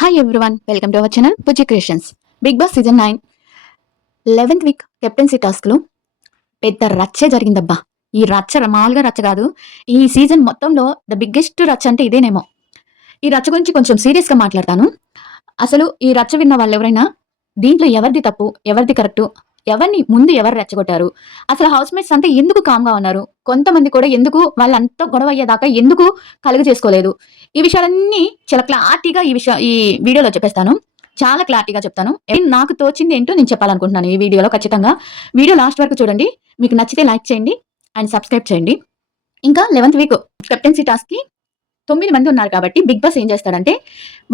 Hi everyone, welcome to our channel Pooji creations. Bigg Boss season 9 11th week captaincy task లో పెద్ద రచ్చే జరిగిందబ్బా. ఈ రచ్చ మామూలుగా రచ్చ కాదు. ఈ సీజన్ మొత్తంలో ద బిగ్గెస్ట్ రచ్చ అంటే ఇదేనేమో. ఈ రచ్చ గురించి కొంచెం సీరియస్ గా మాట్లాడతాను. అసలు ఈ రచ్చ విన్న వాళ్ళు ఎవరైనా దీంట్లో ఎవరిది తప్పు, ఎవరిది కరెక్ట్, ఎవరిని ముందు ఎవరు రెచ్చగొట్టారు, అసలు హౌస్ మేట్స్ అంతా ఎందుకు కామ్గా ఉన్నారు, కొంతమంది కూడా ఎందుకు వాళ్ళంతా గొడవ అయ్యేదాకా ఎందుకు కలుగు చేసుకోలేదు, ఈ విషయాలన్నీ చాలా క్లారిటీగా ఈ వీడియోలో చెప్పేస్తాను. చాలా క్లారిటీగా చెప్తాను. నాకు తోచింది ఏంటో నేను చెప్పాలనుకుంటున్నాను ఈ వీడియోలో. ఖచ్చితంగా వీడియో లాస్ట్ వరకు చూడండి. మీకు నచ్చితే లైక్ చేయండి అండ్ సబ్స్క్రైబ్ చేయండి. ఇంకా 11th వీక్ కెప్టెన్సీ టాస్క్ కి 9 మంది ఉన్నారు కాబట్టి బిగ్ బాస్ ఏం చేస్తాడంటే,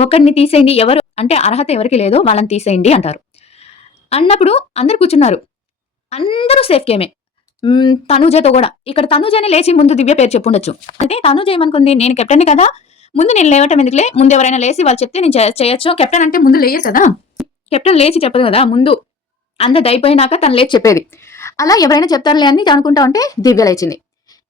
ఒకరిని తీసేయండి, ఎవరు అంటే అర్హత ఎవరికి లేదో వాళ్ళని తీసేయండి అంటారు. అన్నప్పుడు అందరు కూర్చున్నారు, అందరూ సేఫ్ గేమే. తనూజతో కూడా. ఇక్కడ తనూజని లేచి ముందు దివ్య పేరు చెప్పుండొచ్చు. అయితే తనూజ ఏమనుకుంది, నేను కెప్టెన్ కదా, ముందు నేను లేవటం ఎందుకులే, ముందు ఎవరైనా లేచి వాళ్ళు చెప్తే నేను చేయొచ్చు. కెప్టెన్ అంటే ముందు లేయరు కదా, కెప్టెన్ లేచి చెప్పదు కదా, ముందు అందరు అయిపోయినాక తను లేచి చెప్పేది. అలా ఎవరైనా చెప్తారులే అని అనుకుంటా ఉంటే దివ్య లేచింది.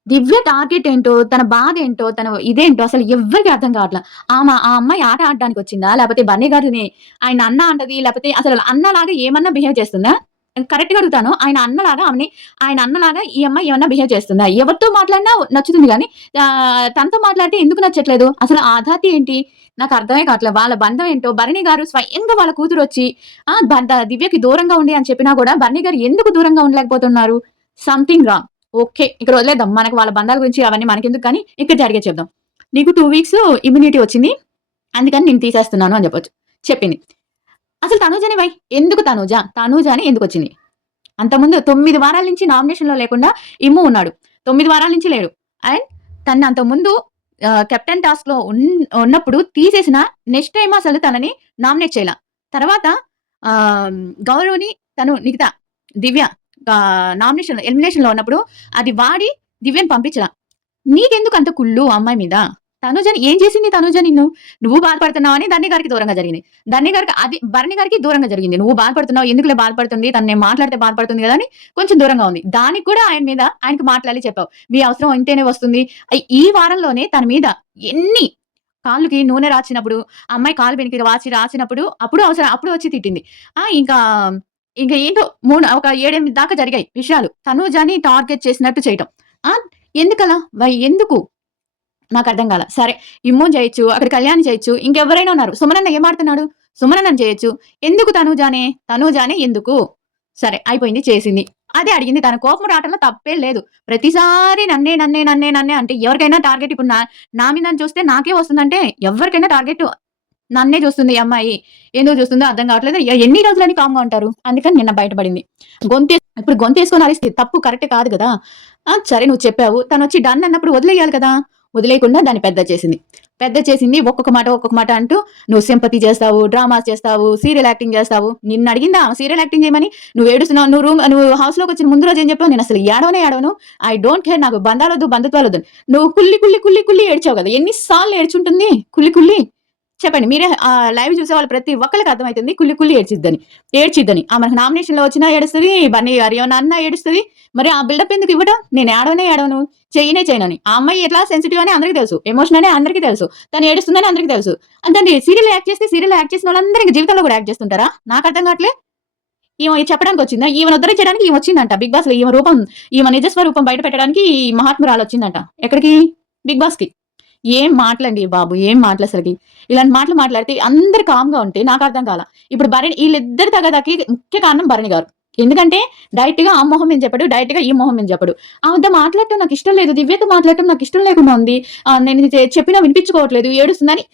దివ్య టార్గెట్ ఏంటో, తన బాధ ఏంటో, తన ఇదేంటో అసలు ఎవరికి అర్థం కావట్లా. ఆ అమ్మాయి ఆట ఆడడానికి వచ్చిందా, లేకపోతే బన్నీ గారిని ఆయన అన్న అంటది, లేకపోతే అసలు అన్నలాగా ఏమన్నా బిహేవ్ చేస్తుందా? కరెక్ట్ గా అడుగుతాను. ఆయన అన్నలాగా ఈ అమ్మాయి ఏమన్నా బిహేవ్ చేస్తుందా? ఎవరితో మాట్లాడినా నచ్చుతుంది కానీ తనతో మాట్లాడితే ఎందుకు నచ్చట్లేదు? అసలు ఆ అథారిటీ ఏంటి నాకు అర్థమే కావట్లేదు. వాళ్ళ బంధం ఏంటో, భరణి గారు స్వయంగా వాళ్ళ కూతురు వచ్చి దివ్యకి దూరంగా ఉండి అని చెప్పినా కూడా భరణి గారు ఎందుకు దూరంగా ఉండలేకపోతున్నారు? Something wrong. ఓకే, ఇక్కడ వదిలేద్దాం. మనకు వాళ్ళ బంధాల గురించి అవన్నీ మనకెందుకు, కానీ ఇక్కడ జరిగే చెప్దాం. నీకు 2 వీక్స్ ఇమ్యూనిటీ వచ్చింది, అందుకని నేను తీసేస్తున్నాను అని చెప్పింది. అసలు తనూజని వై ఎందుకు తనూజ అని ఎందుకు వచ్చింది? అంతకుముందు 9 వారాల నుంచి నామినేషన్ లో లేకుండా ఇమ్ము ఉన్నాడు. 9 వారాల నుంచి లేడు. అండ్ తను అంతకుముందు కెప్టెన్ టాస్క్ లో ఉన్నప్పుడు తీసేసిన నెక్స్ట్ టైం అసలు తనని నామినేట్ చేయాల. తర్వాత గౌరవ్ని తను నిఖిత దివ్య ఎలిమినేషన్ లో ఉన్నప్పుడు అది వాడి దివ్యని పంపించలా. నీకెందుకు అంత కుళ్ళు అమ్మాయి మీద? తనుజని ఏం చేసింది? తనుజ నువ్వు బాధపడుతున్నావు అని ధన్ని గారికి దూరంగా జరిగింది. ధన్ని గారికి అది భరణి గారికి దూరంగా జరిగింది. నువ్వు బాధపడుతున్నావు, ఎందుకులే బాధపడుతుంది, తను మాట్లాడితే బాధపడుతుంది కదా అని కొంచెం దూరంగా ఉంది. దానికి కూడా ఆయనకి మాట్లాడి చెప్పావు, మీ అవసరం ఇంతేనే వస్తుంది. ఈ వారంలోనే తన మీద ఎన్ని కాళ్ళకి నూనె రాచినప్పుడు, అమ్మాయి కాలు వెనికి రాచినప్పుడు అప్పుడు వచ్చి తిట్టింది. ఇంకా ఏంటో ఒక 7-8 దాకా జరిగాయి విషయాలు. తనుజని టార్గెట్ చేసినట్టు చేయటం. ఎందుకలా? ఎందుకు నాకు అర్థం కాల. సరే, ఇమ్మోన్ చేయొచ్చు, అక్కడ కళ్యాణ్ చేయొచ్చు, ఇంకెవరైనా ఉన్నారు. సుమనన్న ఏమాడుతున్నాడు? సుమనన్న చేయొచ్చు. ఎందుకు తనుజానే ఎందుకు? సరే, అయిపోయింది, చేసింది. అదే అడిగింది. తన కోపం రావటంలో తప్పే లేదు. ప్రతిసారి నన్నే అంటే ఎవరికైనా టార్గెట్, ఇప్పుడు నా మీద చూస్తే నాకే వస్తుందంటే ఎవరికైనా టార్గెట్ నన్నే చూస్తుంది ఈ అమ్మాయి. ఎందుకు చూస్తుందో అర్థం కావట్లేదు. ఎన్ని రోజులని కామ్గా ఉంటారు? అందుకని నిన్న బయటపడింది. ఇప్పుడు గొంతేసుకొని అరిస్తే తప్పు, కరెక్ట్ కాదు కదా. సరే, నువ్వు చెప్పావు, తను వచ్చి డన్ అన్నప్పుడు వదిలేయాలి కదా. వదిలేయకుండా దాన్ని పెద్ద చేసింది. ఒక్కొక్క మాట అంటూ నువ్వు సింపతి చేస్తావు, డ్రామాస్ చేస్తావు, సీరియల్ యాక్టింగ్ చేస్తావు. నిన్ను అడిగిందా సీరియల్ యాక్టింగ్ చేయమని? నువ్వు ఏడుస్తున్నావు. నువ్వు హౌస్ లోకి వచ్చిన ముందు రోజు ఏం చెప్పావు? నేను అసలు ఏడవను, ఐ డోంట్ కేర్, నాకు బంధాలొద్దు, బంధుత్వాలు వద్దు. నువ్వు కుల్లి ఏడ్చావు కదా. ఎన్నిసార్లు ఏడ్చుంటుంది కుల్లి? చెప్పండి మీరే. లైవ్ చూసే వాళ్ళు ప్రతి ఒక్కరికి అర్థమవుతుంది కుల్లి ఏడ్చిద్దని. మనకు నామినేషన్ లో వచ్చినా ఏడుస్తుంది, బన్నీ గారి అన్న ఏడుస్తుంది. మరి ఆ బిల్డప్ ఎందుకు ఇవ్వడం? నేను ఏడవను, చేయనని. ఆ అమ్మాయి ఎట్లా సెన్సిటివ్ అని అందరికీ తెలుసు, ఎమోషన్ అని అందరికీ తెలుసు, తను ఏడుస్తుందని అందరికీ తెలుసు. అంటే సీరియల్ యాక్ట్ చేసిన వాళ్ళందరికీ జీవితంలో కూడా యాక్ట్ చేస్తుంటారా? నాకు అర్థం కావట్లే. ఈమె చెప్పడానికి వచ్చిందా? ఈమెను ఉద్ధరించడానికి ఈమె వచ్చిందంట బిగ్ బాస్ లో. ఈమె నిజస్వరూపం బయట పెట్టడానికి ఈ మహాత్మురాలు వచ్చిందంట. ఎక్కడికి? బిగ్ బాస్ కి. ఏం మాటలండి బాబు, ఏం మాటలు అసలుకి. ఇలాంటి మాటలు మాట్లాడితే అందరు కామ్గా ఉంటే నాకు అర్థం కాల. ఇప్పుడు వీళ్ళిద్దరి తగదాకి ముఖ్య కారణం భరణి గారు. ఎందుకంటే డైరెక్ట్ గా ఆ మొహం ఏం చెప్పాడు, డైరెక్ట్ గా ఈ మొహం ఏం చెప్పాడు. ఆమెతో మాట్లాడటం నాకు ఇష్టం లేదు, దివ్యతో మాట్లాడటం నాకు ఇష్టం లేకుండా ఉంది, నేను చెప్పినా వినిపించుకోవట్లేదు, ఏడుస్తుందని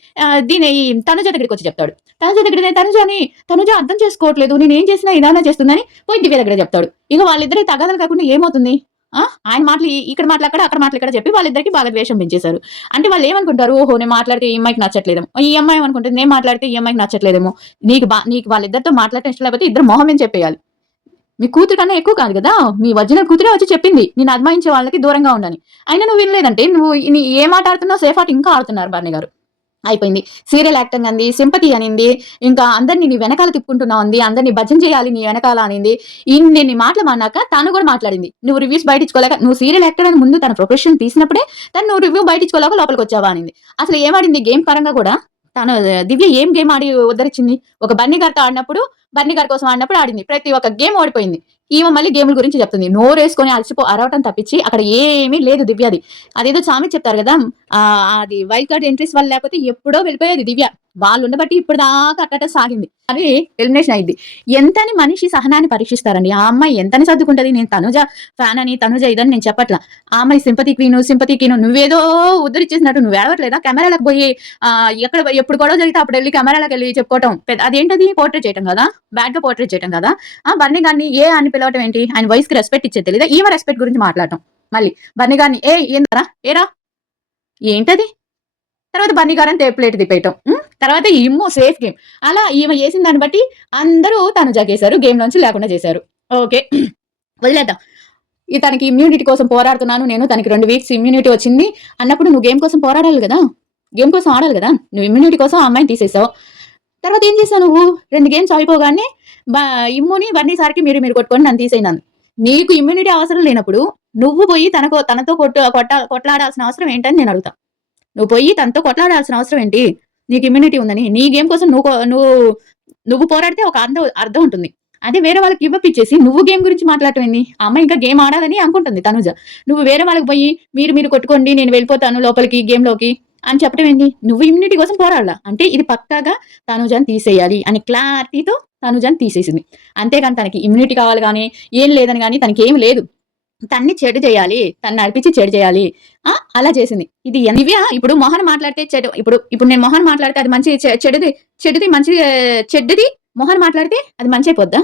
తనుజ దగ్గరికి వచ్చి చెప్తాడు. తనుజ అర్థం చేసుకోవట్లేదు, నేను ఏం చేసినా ఇదానా చేస్తుందని పోయి దివ్య దగ్గర చెప్తాడు. ఇక వాళ్ళిద్దరే తగాదాలు కాకుండా ఏమవుతుంది? ఆయన మాటలు ఇక్కడ మాటలు అక్కడ మాటలు ఇక్కడ చెప్పి వాళ్ళిద్దరికి బాగా ద్వేషం పెంచేశారు. అంటే వాళ్ళు ఏమనుకుంటారు, ఓహో నేను మాట్లాడితే ఈ అమ్మాయికి నచ్చట్లేదేమో, ఈ అమ్మాయి ఏమనుకుంటుంది, నేను మాట్లాడితే ఈ అమ్మాయికి నచ్చట్లేదేమో. నీకు వాళ్ళిద్దరితో మాట్లాడటం ఇష్టం లేకపోతే ఇద్దరు మొహం ఏం చెప్పేయాలి. మీ కూతురు కన్నా ఎక్కువ కాదు కదా, మీ ఒరిజినల్ కూతురే వచ్చి చెప్పింది నేను అభిమానించే వాళ్ళకి దూరంగా ఉండని. అయినా నువ్వు వినలేదంటే నువ్వు ఏ మాట ఆడుతున్నావు, సేఫ్ ఆట ఇంకా ఆడుతున్నారు భరణి గారు. అయిపోయింది. సీరియల్ యాక్టింగ్ అంది, సింపతి అనింది, ఇంకా అందరినీ నీ వెనకాల తిప్పుకుంటున్నావు అంది, అందరినీ భజన చేయాలి నీ వెనకాల అనింది. ఇన్ని మాటలు మాన్నాక తను కూడా మాట్లాడింది. నువ్వు రివ్యూస్ బయటించుకోలేక, నువ్వు సీరియల్ యాక్టర్ అని ముందు తన ప్రొఫెషన్ తీసినప్పుడే నువ్వు రివ్యూ బయటించుకోలేక లోపలికి వచ్చావా అనింది. అసలు ఏమాడింది గేమ్ పరంగా కూడా తను దివ్య ఏం గేమ్ ఆడి ఉద్ధరించింది? ఒక బన్నీ గారితో ఆడినప్పుడు, బన్నీ గారి కోసం ఆడినప్పుడు ఆడింది. ప్రతి ఒక్క గేమ్ ఓడిపోయింది. ఈమె మళ్ళీ గేముల గురించి చెప్తుంది. నోరేసుకొని అరవటం తప్పించి అక్కడ ఏమీ లేదు దివ్యది. అదేదో సామెత చెప్తారు కదా! అది వైల్డ్ కార్డ్ ఎంట్రీస్ వల్ల లేకపోతే ఎప్పుడో వెళ్ళిపోయేది దివ్య. వాళ్ళుండబట్టి ఇప్పటిదాకా అట్టట సాగింది. అది ఎలిమినేషన్ అయింది. ఎంతని మనిషి సహనాన్ని పరీక్షిస్తారండి. ఆ అమ్మాయి ఎంతని సర్దుకుంటది. నేను తనుజ ఫ్యాన్ అని, తనుజ ఇదని నేను చెప్పట్లా. ఆ అమ్మాయి సింపతి క్వీను నువ్వేదో ఉద్ధరిచ్చేసినట్టు నువ్వు ఏడవట్లేదా? కెమెరాలకు పోయి ఎప్పుడు గొడవ జరిగితే అప్పుడు వెళ్ళి కెమెరాలకు వెళ్ళి చెప్పుకోవటం అదేంటది? పోర్ట్రేట్ చేయటం కదా, బ్యాడ్ గా పోర్ట్రేట్ చేయటం కదా. బన్నీ గారిని ఏ అని పిలవటం ఏంటి? ఆయన వయసుకి రెస్పెక్ట్ ఇచ్చేది తెలీదా? ఈమె రెస్పెక్ట్ గురించి మాట్లాడటం. మళ్ళీ బన్నీ గారిని ఏందరా ఏరా ఏంటది? తర్వాత బన్నీ గారని ప్లేట్ తిప్పేయటం. తర్వాత ఇమ్మో సేఫ్ గేమ్. అలా ఈమె చేసిన దాన్ని బట్టి అందరూ తను జగేశారు. గేమ్ నుంచి లేకుండా చేశారు. ఓకే, వదిలేద్దాం. తనకి ఇమ్యూనిటీ కోసం పోరాడుతున్నాను నేను, తనకి 2 వీక్స్ ఇమ్యూనిటీ వచ్చింది అన్నప్పుడు నువ్వు గేమ్ కోసం పోరాడాలి కదా, గేమ్ కోసం ఆడాలి కదా. నువ్వు ఇమ్యూనిటీ కోసం ఆ అమ్మాయిని తీసేసావు. తర్వాత ఏం చేసావు నువ్వు? 2 గేమ్స్ అయిపోగానే ఇమ్ముని బన్నీ సార్కి మీరు కొట్టుకొని నన్ను తీసేయినాను. నీకు ఇమ్యూనిటీ అవసరం లేనప్పుడు నువ్వు పోయి తనతో కొట్లాడాల్సిన అవసరం ఏంటని నేను అడుగుతా. నువ్వు పోయి తనతో కొట్లాడాల్సిన అవసరం ఏంటి? నీకు ఇమ్యూనిటీ ఉందని. నీ గేమ్ కోసం నువ్వు పోరాడితే ఒక అర్థం ఉంటుంది. అదే వేరే వాళ్ళకి ఇవ్వపిచ్చేసి నువ్వు గేమ్ గురించి మాట్లాడటం ఏంది? ఆ అమ్మాయి ఇంకా గేమ్ ఆడాలని అనుకుంటుంది తనుజ. నువ్వు వేరే వాళ్ళకి పోయి మీరు కొట్టుకోండి, నేను వెళ్ళిపోతాను లోపలికి గేమ్లోకి అని చెప్పడం ఏంటి? నువ్వు ఇమ్యూనిటీ కోసం పోరాడాల అంటే ఇది పక్కాగా తనుజని తీసేయాలి అని క్లారిటీతో తనుజని తీసేసింది. అంతేగాని తనకి ఇమ్యూనిటీ కావాలి కానీ ఏం లేదని కానీ తనకి ఏమి లేదు. తన్ని చెడు చేయాలి, తను నడిపించి చెడు చేయాలి, అలా చేసింది. ఇది దివ్య ఇప్పుడు మొహన్ మాట్లాడితే చెడు, ఇప్పుడు నేను మొహన్ మాట్లాడితే అది మంచి, చెడుది మంచి, చెడ్డది మొహన్ మాట్లాడితే అది మంచి అయిపోద్దా?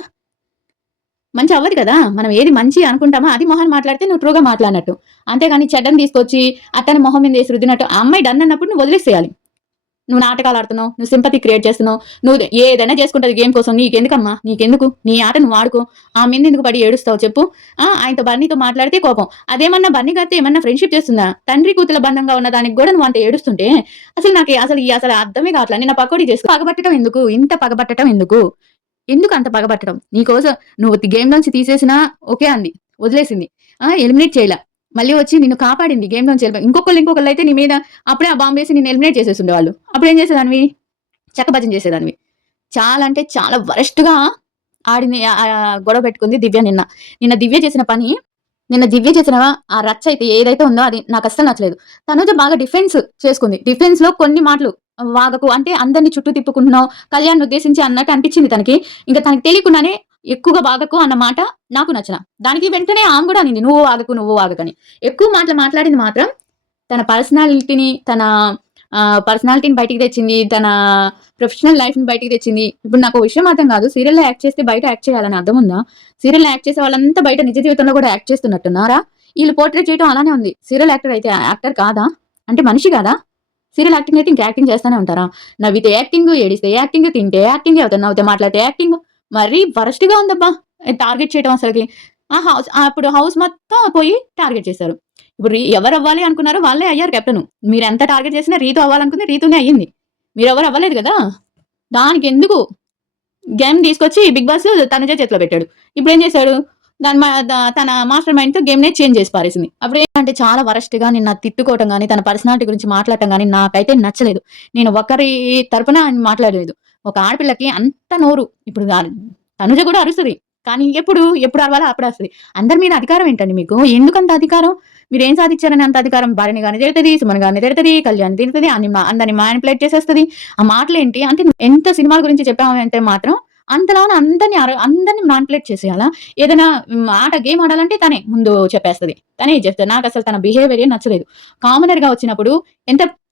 మంచి అవ్వదు కదా. మనం ఏది మంచి అనుకుంటామో అది మొహన్ మాట్లాడితే నువ్వు ట్రూగా మాట్లాడినట్టు. అంతేగాని చెడ్డని తీసుకొచ్చి అట్టని మొహం మీద వేసి రుద్దినట్టు. ఆ అమ్మాయి డన్ అన్నప్పుడు నువ్వు వదిలేసేయాలి. నువ్వు నాటకాలు ఆడుతున్నావు, నువ్వు సింపతి క్రియేట్ చేస్తున్నావు, నువ్వు ఏదైనా చేసుకుంటుంది గేమ్ కోసం. నీకెందుకమ్మా? నీకెందుకు? నీ ఆట నువ్వు ఆడుకో. ఆ మీద ఎందుకు పడి ఏడుస్తావు చెప్పు? ఆయనతో బన్నీతో మాట్లాడితే కోపం. అదేమన్నా బన్నీ గారితో ఏమన్నా ఫ్రెండ్షిప్ చేస్తుందా? తండ్రి కూతుల బంధంగా ఉన్న దానికి కూడా నువ్వు అంత ఏడుస్తుంటే అసలు అర్థమే కావట్లేదు. నేను పకోడీ చేసుకో. పగబట్టడం ఎందుకు? ఇంత పగబట్టడం ఎందుకు? ఎందుకు అంత పగబట్టడం? నీకోసం నువ్వు గేమ్ నుంచి తీసేసినా ఓకే అంది, వదిలేసింది. ఎలిమినేట్ చేయలే, మళ్ళీ వచ్చి నిన్ను కాపాడింది గేమ్ నుంచి. ఇంకొకళ్ళు అయితే నీ మీద అప్పుడే ఆ బాంబు వేసి నిన్ను ఎలిమినేట్ చేసేస్తుండే వాళ్ళు. అప్పుడు ఏం చేసేదానివి? చక్కభజన చేసేదానివి. చాలా అంటే చాలా వరస్ట్గా ఆడిని గొడవ పెట్టుకుంది దివ్య నిన్న దివ్య చేసిన పని, నిన్న దివ్య చేసిన ఆ రచ్చ అయితే ఏదైతే ఉందో అది నాకు అస్సలు నచ్చలేదు. తనుజ బాగా డిఫెన్స్ చేసుకుంది. డిఫెన్స్ లో కొన్ని మాటలు వాగకు అంటే అందరినీ చుట్టూ తిప్పుకుంటున్నావు కళ్యాణ్ ఉద్దేశించి అన్నట్టు అనిపించింది తనకి. ఇంకా తనకి తెలియకుండానే ఎక్కువగా వాగకు అన్న మాట నాకు నచ్చల. దానికి వెంటనే ఆమె కూడా అనింది నువ్వు వాగకని. ఎక్కువ మాటలు మాట్లాడింది మాత్రం తన పర్సనాలిటీని బయటికి తెచ్చింది, తన ప్రొఫెషనల్ లైఫ్ ని బయటికి తెచ్చింది. ఇప్పుడు నాకు విషయం అర్థం కాదు, సీరియల్లో యాక్ట్ చేస్తే బయట యాక్ట్ చేయాలని అర్థం ఉందా? సీరియల్లో యాక్ట్ చేసే వాళ్ళంతా బయట నిజ జీవితంలో కూడా యాక్ట్ చేస్తున్నట్టున్నారా? వీళ్ళు పోర్ట్రేట్ చేయడం అలానే ఉంది. సీరియల్ యాక్టర్ అయితే యాక్టర్ కాదా? అంటే మనిషి కాదా? సీరియల్ యాక్టింగ్ అయితే ఇంకా యాక్టింగ్ చేస్తూనే ఉంటారా? నవ్వితే యాక్టింగ్, ఏడిస్తే యాక్టింగ్, తింటే యాక్టింగ్, అవుతారు నవ్వుతే మాట్లాడితే యాక్టింగ్. మరీ వరస్ట్ గా ఉందబ్బా టార్గెట్ చేయడం అసలుకి. అప్పుడు హౌస్ మొత్తం పోయి టార్గెట్ చేశారు. ఇప్పుడు ఎవరు అవ్వాలి అనుకున్నారో వాళ్ళే అయ్యారు కెప్టెన్. మీరు ఎంత టార్గెట్ చేసినా రీతు అవ్వాలనుకుంది రీతునే అయ్యింది. మీరు ఎవరు అవ్వలేదు కదా. దానికి ఎందుకు గేమ్ తీసుకొచ్చి బిగ్ బాస్ తనుజ చేతిలో పెట్టాడు. ఇప్పుడు ఏం చేశాడు? తన మాస్టర్ మైండ్ తో గేమ్ నే చేంజ్ చేసి పారేసింది. అప్పుడు ఏంటంటే చాలా వరస్ట్ గా నిన్న తిట్టుకోవటం కానీ తన పర్సనాలిటీ గురించి మాట్లాడటం కానీ నాకైతే నచ్చలేదు. నేను ఒకరి తరపున మాట్లాడలేదు. ఒక ఆడపిల్లకి అంత నోరు. ఇప్పుడు తనుజ కూడా అరుస్తుంది కానీ ఎప్పుడు అరవాలో అప్పుడు వస్తుంది. అందరి మీద అధికారం ఏంటండి మీకు? ఎందుకంత అధికారం? మీరు ఏం సాధించారని అంత అధికారం? భార్యని గాని తిడుతుంది, సుమన్ గారిని తిడుతుంది, కళ్యాణ్ తిడుతుంది, అందరిని మ్యానిపులేట్ చేసేస్తుంది. ఆ మాటలు ఏంటి అంటే ఎంత సినిమాల గురించి చెప్పామంటే మాత్రం అంతలా అందరిని మ్యానిపులేట్ చేసేయాలా? ఏదైనా గేమ్ ఆడాలంటే తనే ముందు చెప్పేస్తుంది, తనే చేస్తుంది. నాకు అసలు తన బిహేవియర్ నచ్చలేదు. కామనర్ గా వచ్చినప్పుడు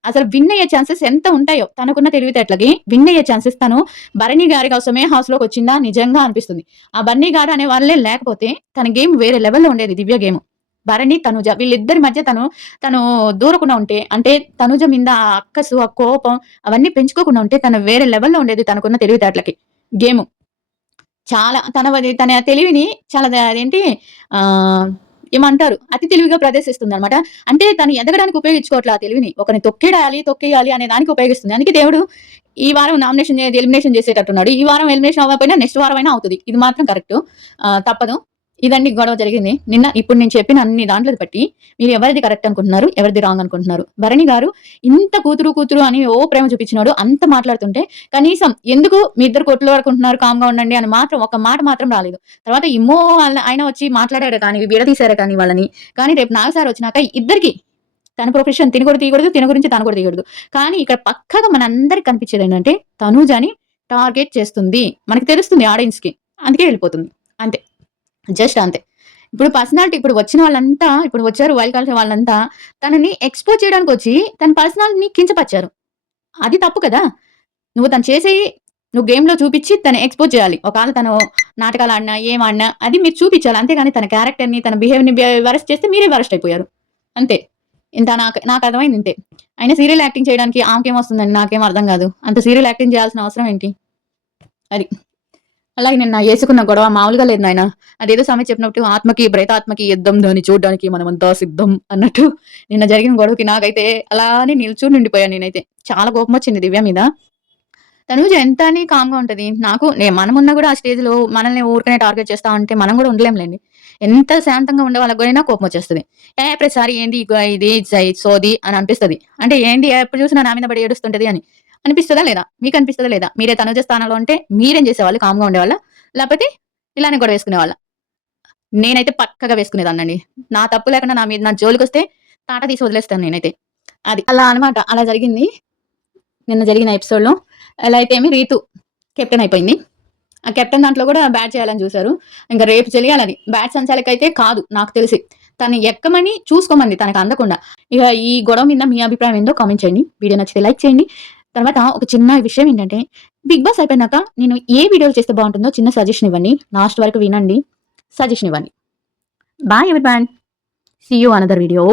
అసలు విన్ అయ్యే ఛాన్సెస్ ఎంత ఉంటాయో తనకున్న తెలివితేటలకి విన్ అయ్యే ఛాన్సెస్ తను భరణి గారి కోసమే హౌస్ లోకి వచ్చిందా నిజంగా అనిపిస్తుంది. ఆ బన్నీ గారు అనే వాళ్ళే లేకపోతే తన గేమ్ వేరే లెవెల్లో ఉండేది. దివ్య గేమ్ భరణి తనుజ వీళ్ళిద్దరి మధ్య తను దూరకుండా ఉంటే, అంటే తనుజ మీద ఆ అక్కసు ఆ కోపం అవన్నీ పెంచుకోకుండా ఉంటే తను వేరే లెవెల్లో ఉండేది తనకున్న తెలివితేటలకి. గేమ్ చాలా తన తెలివిని చాలా అదేంటి ఏమంటారు అతి తెలివిగా ప్రదర్శిస్తుంది అనమాట. అంటే తను ఎదగడానికి ఉపయోగించుకోవట్లే ఆ తెలివిని, ఒకరిని తొక్కేయాలి అనే దానికి ఉపయోగిస్తుంది. అందుకే దేవుడు ఈ వారం ఎలిమినేషన్ చేసేటట్టున్నాడు. ఈ వారం ఎలిమినేషన్ అవ్వకపోయినా నెక్స్ట్ వారం అయినా అవుతుంది. ఇది మాత్రం కరెక్ట్, తప్పదు. ఇదండి గొడవ జరిగింది. ఇప్పుడు నేను చెప్పిన అన్ని దాంట్లో బట్టి మీరు ఎవరిది కరెక్ట్ అనుకుంటున్నారు? ఎవరిది రాంగ్ అనుకుంటున్నారు? భరణి గారు ఇంత కూతురు అని ప్రేమ చూపించినోడు అంత మాట్లాడుతుంటే కనీసం ఎందుకు మీ ఇద్దరు కొట్లాడుకుంటున్నారు కామ్‌గా ఉండండి అని మాత్రం ఒక్క మాట మాత్రం రాలేదు. తర్వాత ఆయన వచ్చి మాట్లాడారు కానీ, విడదీశారు కానీ వాళ్ళని. కానీ రేపు నాగ్ సార్ వచ్చినాక ఇద్దరికీ తన ప్రొఫెషన్ తిను కూడా తీయకూడదు. తిన గురించి తను కూడా తీయకూడదు. కానీ ఇక్కడ పక్కాగా మనందరికి కనిపించేదేంటంటే తనూజని టార్గెట్ చేస్తుంది. మనకు తెలుస్తుంది ఆడియన్స్‌కి. అందుకే వెళ్ళిపోతుంది. అంతే. జస్ట్ అంతే. ఇప్పుడు పర్సనాలిటీ ఇప్పుడు వచ్చిన వాళ్ళంతా ఇప్పుడు వచ్చారు వైల్డ్ కార్డ్ వాళ్ళంతా తనని ఎక్స్‌పోజ్ చేయడానికొచ్చి తన పర్సనాలిటీని కించపరిచారు. అది తప్పు కదా! నువ్వు గేమ్‌లో చూపిచ్చి తను ఎక్స్‌పోజ్ చేయాలి. ఒకవేళ తను నాటకాలు ఆడినా, ఏం ఆడినా అది మీరు చూపిచ్చాలి. అంతేగాని తన క్యారెక్టర్‌ని, తన బిహేవియర్‌ని వరస్ట్ చేస్తే మీరే వరస్ట్ అయిపోయారు. అంతే. ఇంత నాకు అర్థమైంది ఇంతే. అయినా సీరియల్ యాక్టింగ్ చేయడానికి ఆమెకేమొస్తుందండి నాకేం అర్థం కాదు. అంత సీరియల్ యాక్టింగ్ చేయాల్సిన అవసరం ఏంటి? అది. అలాగే నిన్న యేసుకున్న గొడవ మామూలుగా లేదు నాయన. అదేదో సామెత చెప్పినట్టు ఆత్మకి, ప్రేతాత్మకి యుద్ధం దాన్ని చూడ్డానికి మనమంతా సిద్ధం అన్నట్టు నిన్న జరిగిన గొడవకి నాకైతే అలానే నిల్చొని ఉండిపోయాను నేనైతే. చాలా కోపమొచ్చింది దివ్య మీద. తనూజ ఎంత అని కామ్‌గా ఉంటది. మనమున్నా గూడా ఆ స్టేజ్‌లో మనల్ని ఊరికనే టార్గెట్ చేస్తా ఉంటే మనం గూడా ఉండలేంలెండి. ఎంత శాంతంగా ఉండే వాళ్ళకి గూడా కోపమొచ్చేస్తది. ప్రతిసారి ఏంది ఇది సోది అని అనిపిస్తది. అంటే ఏంది ఎప్పుడు చూసినా నా మీద పడి ఏడుస్తుంటది అని. అనిపిస్తదా లేదా? మీకనిపిస్తదా లేదా? మీరే తనూజ స్థానంలో ఉంటే మీరేం చేసేవాళ్ళు? కామ్‌గా ఉండేవాళ్ళా? లేపోతే ఇలానే గొడవ వేసుకునేవాళ్ళా? నేనైతే పక్కగా వేసుకునేదాన్నండి. నా తప్పు లేకుండా నా జోలికొస్తే తాట తీసి వదిలేస్తాను నేనైతే. అది. అలా అన్నమాట. అలా జరిగింది. నిన్న జరిగిన ఎపిసోడ్‌లో. ఎలా అయితే ఏమి రీతు కెప్టెన్ అయిపోయింది. ఆ కెప్టెన్ దాంట్లో కూడా బ్యాట్ చేయాలని చూసారు. ఇంకా రేపు చెయ్యాలని. బ్యాట్ సంచాలకైతే కాదు నాకు తెలిసి. తను ఎక్కమని చూసుకోమంది తనకు అందకుండా. ఇక ఈ గొడవ మీద మీ అభిప్రాయం ఏందో కామెంట్ చేయండి. వీడియో నచ్చితే లైక్ చేయండి. తర్వాత ఒక చిన్న విషయం ఏంటంటే బిగ్ బాస్ అయిపోయినాక నేను ఏ వీడియోలు చేస్తే బాగుంటుందో చిన్న సజెషన్ ఇవ్వండి. లాస్ట్ వరకు వినండి. సజెషన్ ఇవ్వండి. Bye everyone. See you another video.